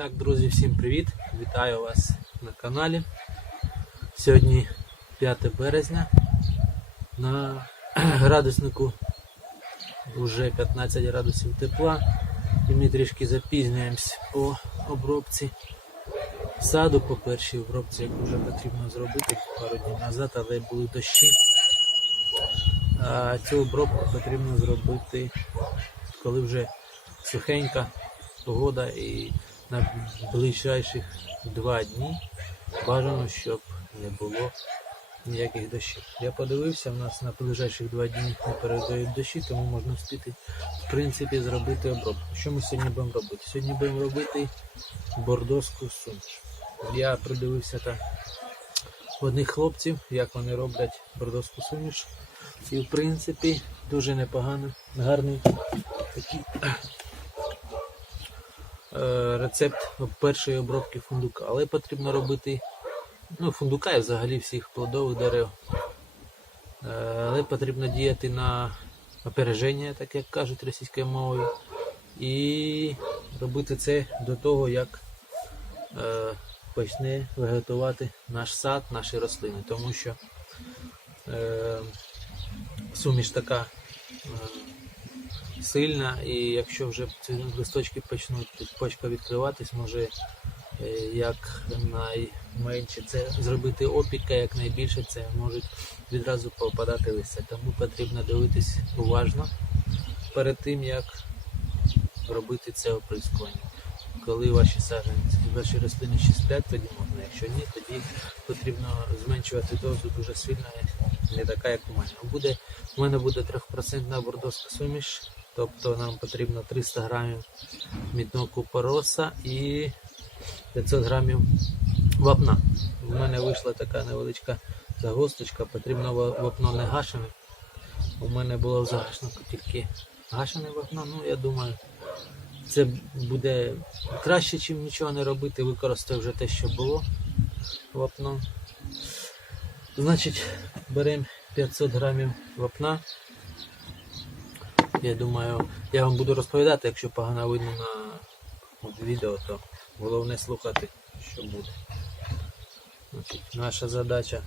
так, друзі, всім привіт! Вітаю вас на каналі. Сьогодні 5 березня. На градуснику вже 15 градусів тепла. І ми трішки запізнюємось по обробці саду, по першій обробці, яку вже потрібно зробити пару днів назад, але були дощі. А цю обробку потрібно зробити, коли вже сухенька погода і на ближайших два дні бажано, щоб не було ніяких дощів. Я подивився, в нас на ближайших два дні не передають дощі, тому можна встигти в принципі зробити обробку. Що ми сьогодні будемо робити? Сьогодні будемо робити бордоску суміш. Я придивився там в одних хлопців, як вони роблять бордоску суміш. І в принципі дуже непогано, гарний такий рецепт першої обробки фундука. Але потрібно робити ну, фундука і взагалі всіх плодових дерев. Е, але потрібно діяти на опереження, так як кажуть російською мовою. І робити це до того, як е, почне вегетувати наш сад, наші рослини. Тому що е, суміш така е, сильна, і якщо вже ці листочки почнуть почка відкриватись, може е, як найменше це зробити опіка, як найбільше це можуть відразу попадати листя. Тому потрібно дивитись уважно перед тим, як робити це оприскування. Коли ваші саджанці, ваші рослини ще сплять, тоді можна. Якщо ні, тоді потрібно зменшувати дозу дуже сильно, не така, як у мене. Буде, у мене буде 3% бордоска суміш, тобто нам потрібно 300 грамів мідного купороса і 500 грамів вапна. У мене вийшла така невеличка загосточка, потрібно вапно не гашене. У мене було в загашнику тільки гашене вапно, ну я думаю. Це буде краще, ніж нічого не робити, використаю вже те, що було вапно. Значить, беремо 500 грамів вапна. Я думаю, я вам буду розповідати, якщо погано видно на відео, то головне слухати, що буде. Значить, наша задача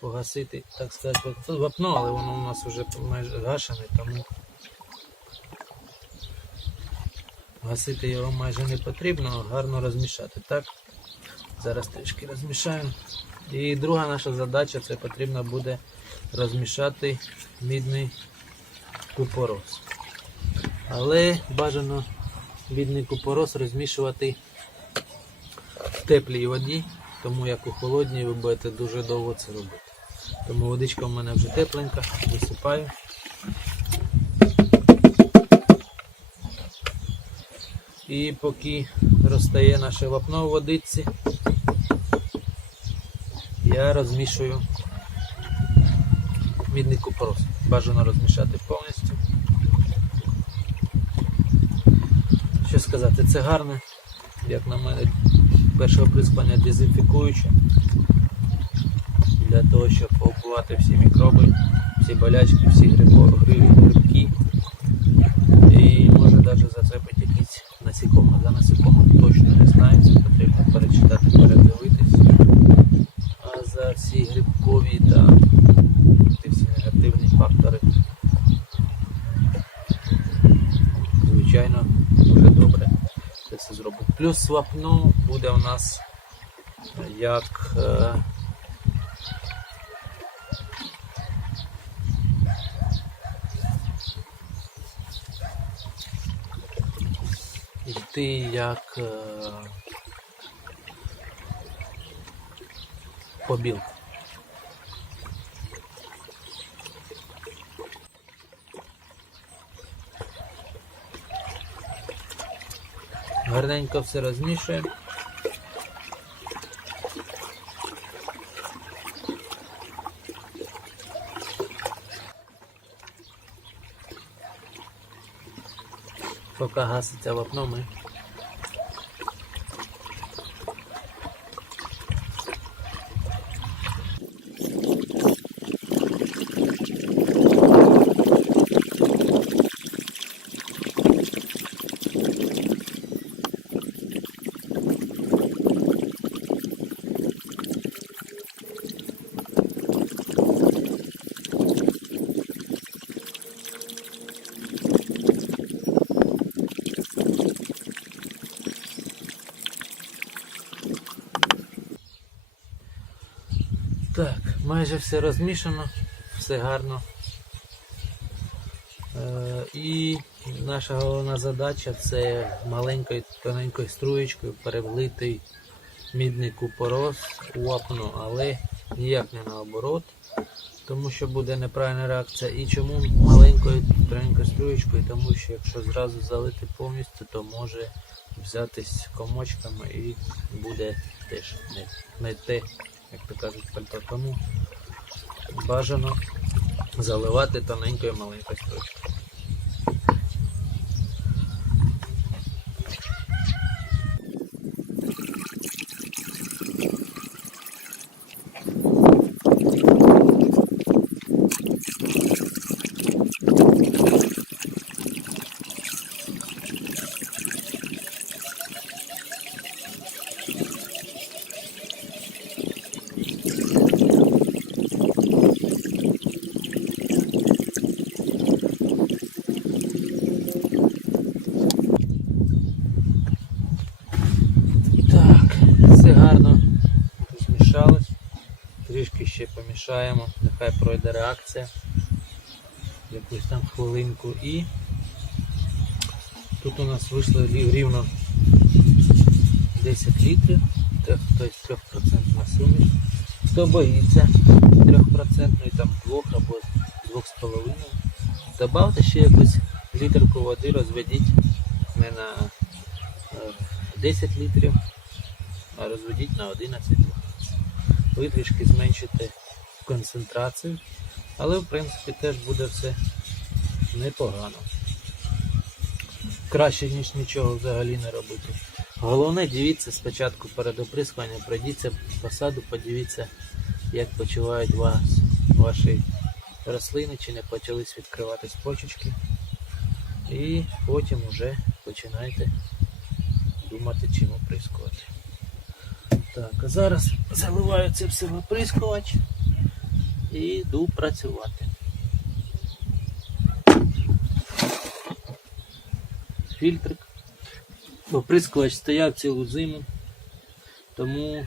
погасити, так сказати, вапно, але воно у нас вже майже гашене, тому Гасити його майже не потрібно, гарно розмішати. Так, зараз трішки розмішаємо. І друга наша задача це потрібно буде розмішати мідний купорос. Але бажано мідний купорос розмішувати в теплій воді, тому як у холодній ви будете дуже довго це робити. Тому водичка в мене вже тепленька, висипаю. І поки розтає наше вапно в водиці, я розмішую мідний купорос. Бажано розмішати повністю. Що сказати, це гарне, як на мене, перше оприскування дезінфікуюче для того, щоб побувати всі мікроби, всі болячки, всі грибки. І може навіть зацепити якісь насікоми. За насікомих точно не знаю, це потрібно перечитати, передивитись. Всі грибкові та ті всі негативні фактори. Звичайно, дуже добре це все зробити. Плюс вапно буде у нас як е, йти як е, Гарненько все розмішуємо. Поки гаситься вапно, ми майже все розмішано, все гарно. Е, І наша головна задача це маленькою тоненькою струєчкою перевлити мідний купорос у вапно, але ніяк не наоборот, тому що буде неправильна реакція. І чому маленькою тоненькою струєчкою? Тому що якщо зразу залити повністю, то може взятись комочками і буде теж не, не те, як то кажуть, пальто. Тому бажано заливати тоненькою маленькою строчкою. Так, все гарно змішалось. Трішки ще помішаємо, нехай пройде реакція. Якусь там хвилинку і тут у нас вийшло рівно 10 літрів, тобто 3% суміш. Хто боїться 3% там 2 або 2,5, добавте ще якусь літерку води, розведіть не на е, 10 літрів, а розведіть на 11 літрів. Ви трішки зменшите концентрацію, але в принципі теж буде все непогано. Краще, ніж нічого взагалі не робити. Головне, дивіться спочатку перед оприскуванням, пройдіться по саду, подивіться, як почувають вас ваші рослини, чи не почались відкриватись почечки. І потім вже починайте думати, чим оприскувати. Так, а зараз заливаю це все в оприскувач і йду працювати. Фільтрик. Оприскувач стояв цілу зиму, тому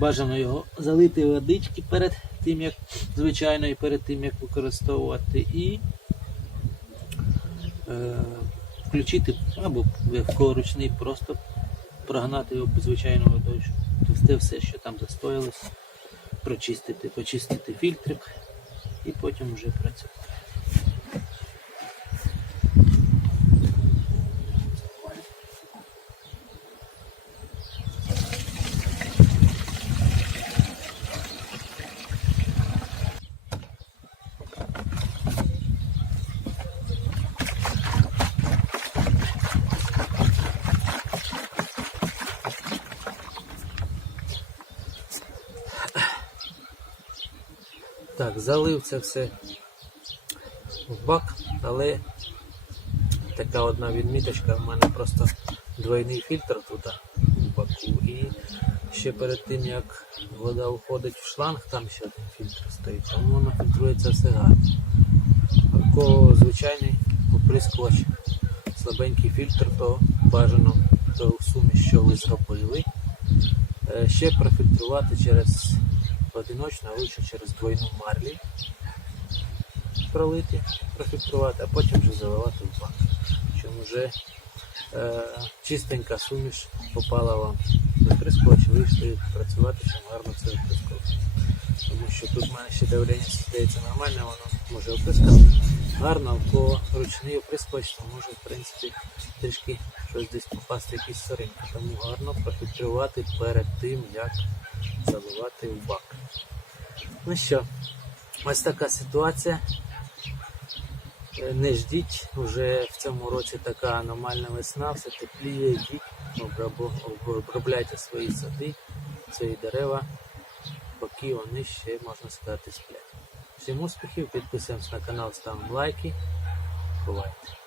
бажано його залити водички перед тим, як звичайно, і перед тим, як використовувати, і е, включити або в кого ручний просто прогнати його звичайною водою, все, все, що там застоялось, прочистити, почистити фільтрик і потім вже працювати. Так, залив це все в бак, але така одна відміточка, в мене просто двойний фільтр тут в баку. І ще перед тим як вода уходить в шланг, там ще один фільтр стоїть, тому воно фільтрується все гарно. Кого звичайний оприскувач, слабенький фільтр, то бажано ту суміш, що ви зробили, е, ще профільтрувати через одиночно, а лучше через двойну марлі пролити, профільтрувати, а потім вже заливати в бак. Щоб вже е, чистенька суміш попала вам в оприскувач, вийшли працювати, щоб гарно це оприскувати. Тому що тут в мене ще давлення здається нормально, воно може оприскати. Гарно, в кого ручний оприскувач, то може в принципі трішки щось десь попасти, якісь соринки. Тому гарно профільтрувати перед тим, як заливати в бак. Ну що, ось така ситуація. Е, Не ждіть, вже в цьому році така аномальна весна, все тепліє, йдіть, обробляйте свої сади, свої дерева, поки вони ще, можна сказати, сплять. Всім успіхів, підписуємось на канал, ставимо лайки. Бувайте!